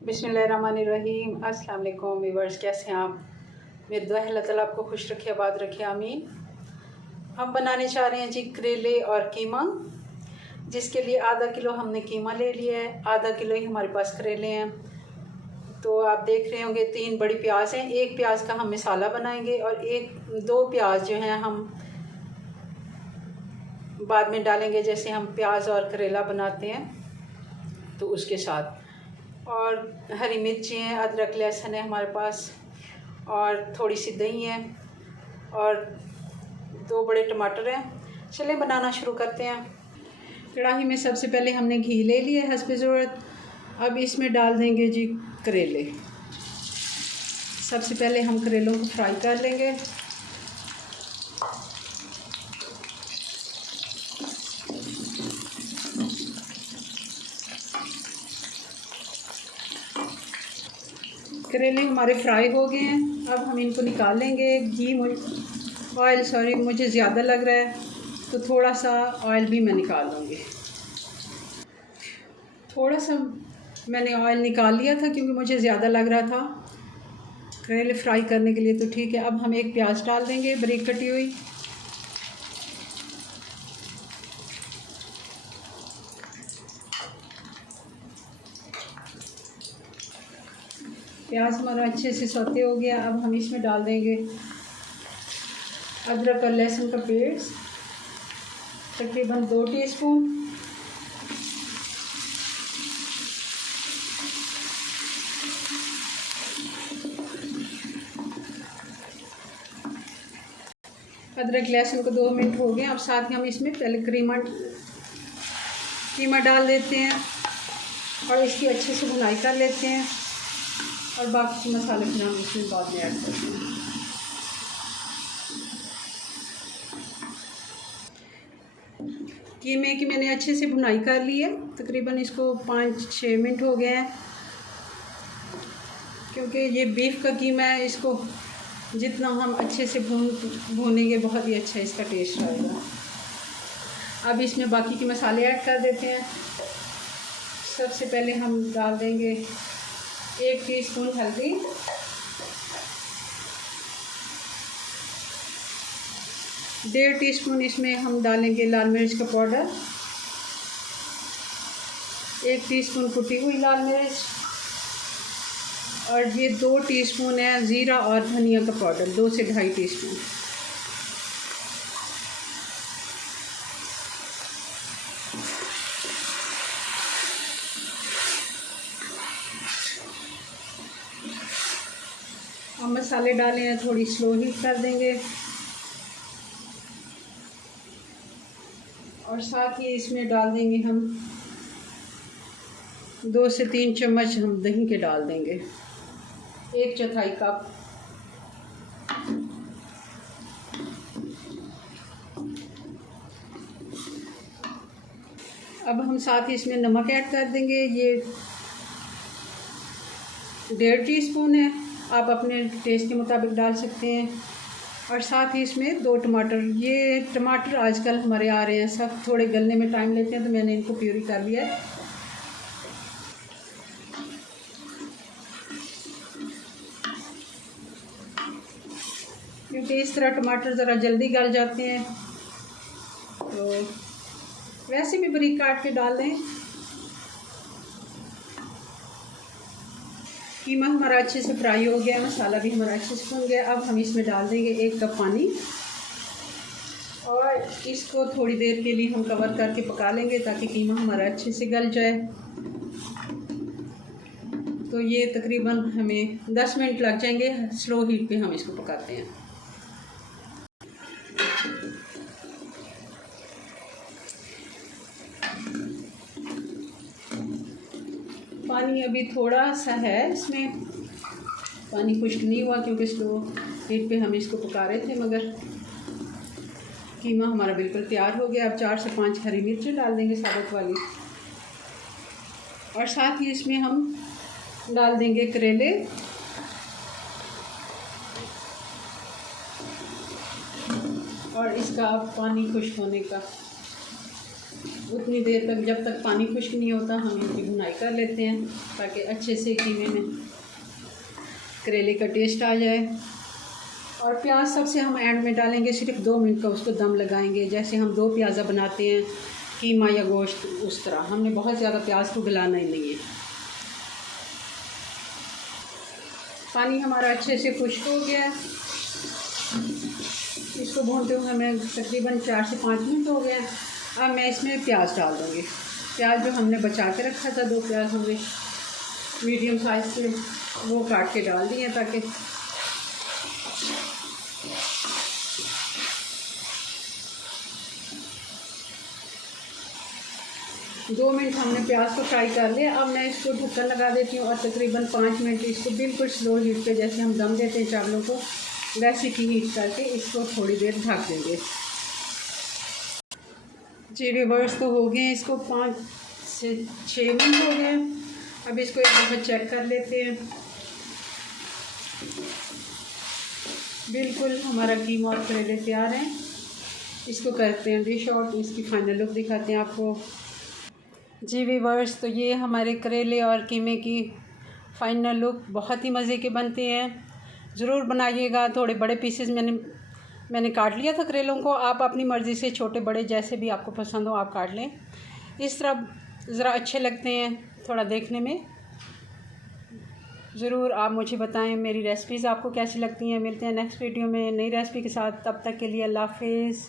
बिस्मिल्लाहिर्रहमानिर्रहीम। अस्सलाम वालेकुम व्यूअर्स, कैसे हैं आप? मेरी दुआ है अल्लाह ताला आपको खुश रखे, आबाद रखे, आमीन। हम बनाने चाह रहे हैं जी करेले और कीमा, जिसके लिए आधा किलो हमने कीमा ले लिया है, आधा किलो ही हमारे पास करेले हैं। तो आप देख रहे होंगे 3 बड़ी प्याज हैं। एक प्याज का हम मसाला बनाएंगे और 2 प्याज जो हैं हम बाद में डालेंगे, जैसे हम प्याज और करेला बनाते हैं तो उसके साथ। और हरी मिर्ची हैं, अदरक लहसुन है हमारे पास, और थोड़ी सी दही है और 2 बड़े टमाटर हैं। चलें बनाना शुरू करते हैं। कढ़ाई में सबसे पहले हमने घी ले लिया है हस्बे ज़रूरत। अब इसमें डाल देंगे जी करेले। सबसे पहले हम करेलों को फ्राई कर लेंगे। करेले हमारे फ्राई हो गए हैं, अब हम इनको निकाल लेंगे। ऑयल मुझे ज़्यादा लग रहा है तो थोड़ा सा ऑयल भी मैं निकाल लूँगी। थोड़ा सा मैंने ऑयल निकाल लिया था क्योंकि मुझे ज़्यादा लग रहा था करेले फ्राई करने के लिए, तो ठीक है। अब हम एक प्याज डाल देंगे बारीक कटी हुई। प्याज हमारा अच्छे से सौते हो गया। अब हम इसमें डाल देंगे अदरक और लहसुन का पेस्ट, तकरीबन 2 टीस्पून। अदरक लहसुन को 2 मिनट हो गए। अब साथ ही हम इसमें पहले कीमा डाल देते हैं और इसकी अच्छे से भुनाई कर लेते हैं, और बाकी के मसाले फिर हम इसमें बाद में ऐड करते हैं। कीमे की मैंने अच्छे से भुनाई कर ली है, तकरीबन इसको 5-6 मिनट हो गए हैं। क्योंकि ये बीफ का कीमा है, इसको जितना हम अच्छे से भूनेंगे बहुत ही अच्छा इसका टेस्ट आएगा। अब इसमें बाकी के मसाले ऐड कर देते हैं। सबसे पहले हम डाल देंगे 1 टीस्पून हल्दी, 1.5 टीस्पून इसमें हम डालेंगे लाल मिर्च का पाउडर, 1 टीस्पून कुटी हुई लाल मिर्च, और ये 2 टीस्पून है ज़ीरा और धनिया का पाउडर, 2 से 2.5 टीस्पून। हम मसाले डाले हैं, थोड़ी स्लो हीट कर देंगे, और साथ ही इसमें डाल देंगे हम 2 से 3 चम्मच हम दही के डाल देंगे, 1/4 कप। अब हम साथ ही इसमें नमक ऐड कर देंगे, ये 1.5 टीस्पून है, आप अपने टेस्ट के मुताबिक डाल सकते हैं। और साथ ही इसमें 2 टमाटर, ये टमाटर आजकल हमारे आ रहे हैं, सब थोड़े गलने में टाइम लेते हैं, तो मैंने इनको प्यूरी कर लिया है। क्योंकि इस तरह टमाटर ज़रा जल्दी गल जाते हैं, तो वैसे भी बारीक काट के डाल दें। कीमा हमारा अच्छे से फ्राई हो गया, मसाला भी हमारा अच्छे से भुन गया। अब हम इसमें डाल देंगे 1 कप पानी, और इसको थोड़ी देर के लिए हम कवर करके पका लेंगे ताकि कीमा हमारा अच्छे से गल जाए। तो ये तकरीबन हमें 10 मिनट लग जाएंगे, स्लो हीट पे हम इसको पकाते हैं। पानी अभी थोड़ा सा है, इसमें पानी खुश्क नहीं हुआ क्योंकि स्लो हीट पे हम इसको पका रहे थे, मगर कीमा हमारा बिल्कुल तैयार हो गया। अब 4 से 5 हरी मिर्चें डाल देंगे साबुत वाली, और साथ ही इसमें हम डाल देंगे करेले, और इसका अब पानी खुश्क होने का उतनी देर तक, जब तक पानी खुश्क नहीं होता, हम इनकी भुनाई कर लेते हैं ताकि अच्छे से कीमे में करेले का टेस्ट आ जाए। और प्याज सबसे हम एंड में डालेंगे, सिर्फ 2 मिनट का उसको दम लगाएंगे, जैसे हम 2 प्याज़ा बनाते हैं कीमा या गोश्त, उस तरह। हमने बहुत ज़्यादा प्याज को गलाना ही नहीं है। पानी हमारा अच्छे से खुश्क हो गया है। इसको भूनते हुए हमें तकरीबन 4 से 5 मिनट हो गए। अब मैं इसमें प्याज डाल दूँगी। प्याज जो हमने बचा के रखा था, 2 प्याज हमने मीडियम साइज़ से वो काट के डाल दिए ताकि दो मिनट हमने प्याज को फ्राई कर लिया। अब मैं इसको ढक्कन लगा देती हूँ और तकरीबन 5 मिनट इसको बिल्कुल स्लो हीट पे, जैसे हम दम देते हैं चावलों को, वैसे ही हीट करके इसको थोड़ी देर ढक देंगे। जी व्यूअर्स, तो हो गए इसको 5 से 6 मिनट हो गए। अब इसको एक दफ़ा चेक कर लेते हैं। बिल्कुल हमारा कीमा और करेले तैयार हैं। इसको करते हैं डिश आउट, इसकी फाइनल लुक दिखाते हैं आपको। जी व्यूअर्स, तो ये हमारे करेले और कीमे की फ़ाइनल लुक बहुत ही मज़े के बनते हैं। ज़रूर बनाइएगा। थोड़े बड़े पीसेस मैंने काट लिया था करेलों को। आप अपनी मर्ज़ी से छोटे बड़े जैसे भी आपको पसंद हो आप काट लें। इस तरह ज़रा अच्छे लगते हैं थोड़ा देखने में। ज़रूर आप मुझे बताएं मेरी रेसिपीज़ आपको कैसी लगती हैं। मिलते हैं नेक्स्ट वीडियो में नई रेसिपी के साथ। तब तक के लिए अल्लाह हाफ़िज़।